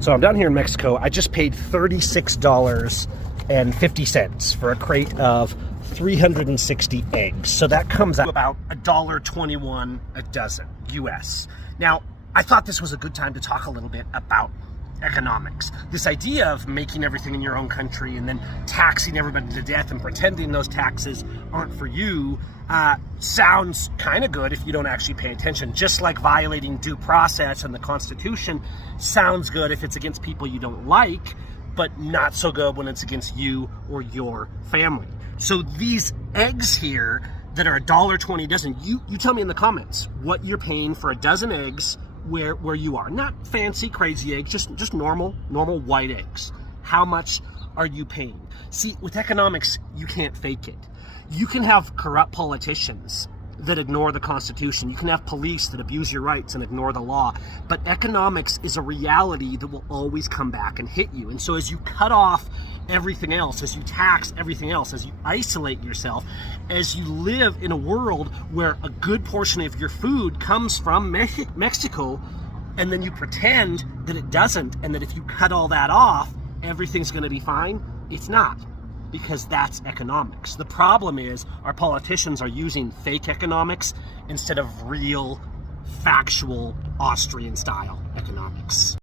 So I'm down here in Mexico. I just paid $36.50 for a crate of 360 eggs. So that comes out about $1.21 a dozen US. Now, I thought this was a good time to talk a little bit about economics. This idea of making everything in your own country and then taxing everybody to death and pretending those taxes aren't for you sounds kind of good if you don't actually pay attention. Just like violating due process and the Constitution sounds good if it's against people you don't like, but not so good when it's against you or your family. So these eggs here that are $1.20 a dozen, you tell me in the comments what you're paying for a dozen eggs where you are. Not fancy, crazy eggs, just normal white eggs. How much are you paying? See, with economics, you can't fake it. You can have corrupt politicians that ignore the Constitution. You can have police that abuse your rights and ignore the law. But economics is a reality that will always come back and hit you. And so as you cut off everything else, as you tax everything else, as you isolate yourself, as you live in a world where a good portion of your food comes from Mexico, and then you pretend that it doesn't, and that if you cut all that off, everything's gonna be fine, it's not. Because that's economics. The problem is our politicians are using fake economics instead of real, factual, Austrian-style economics.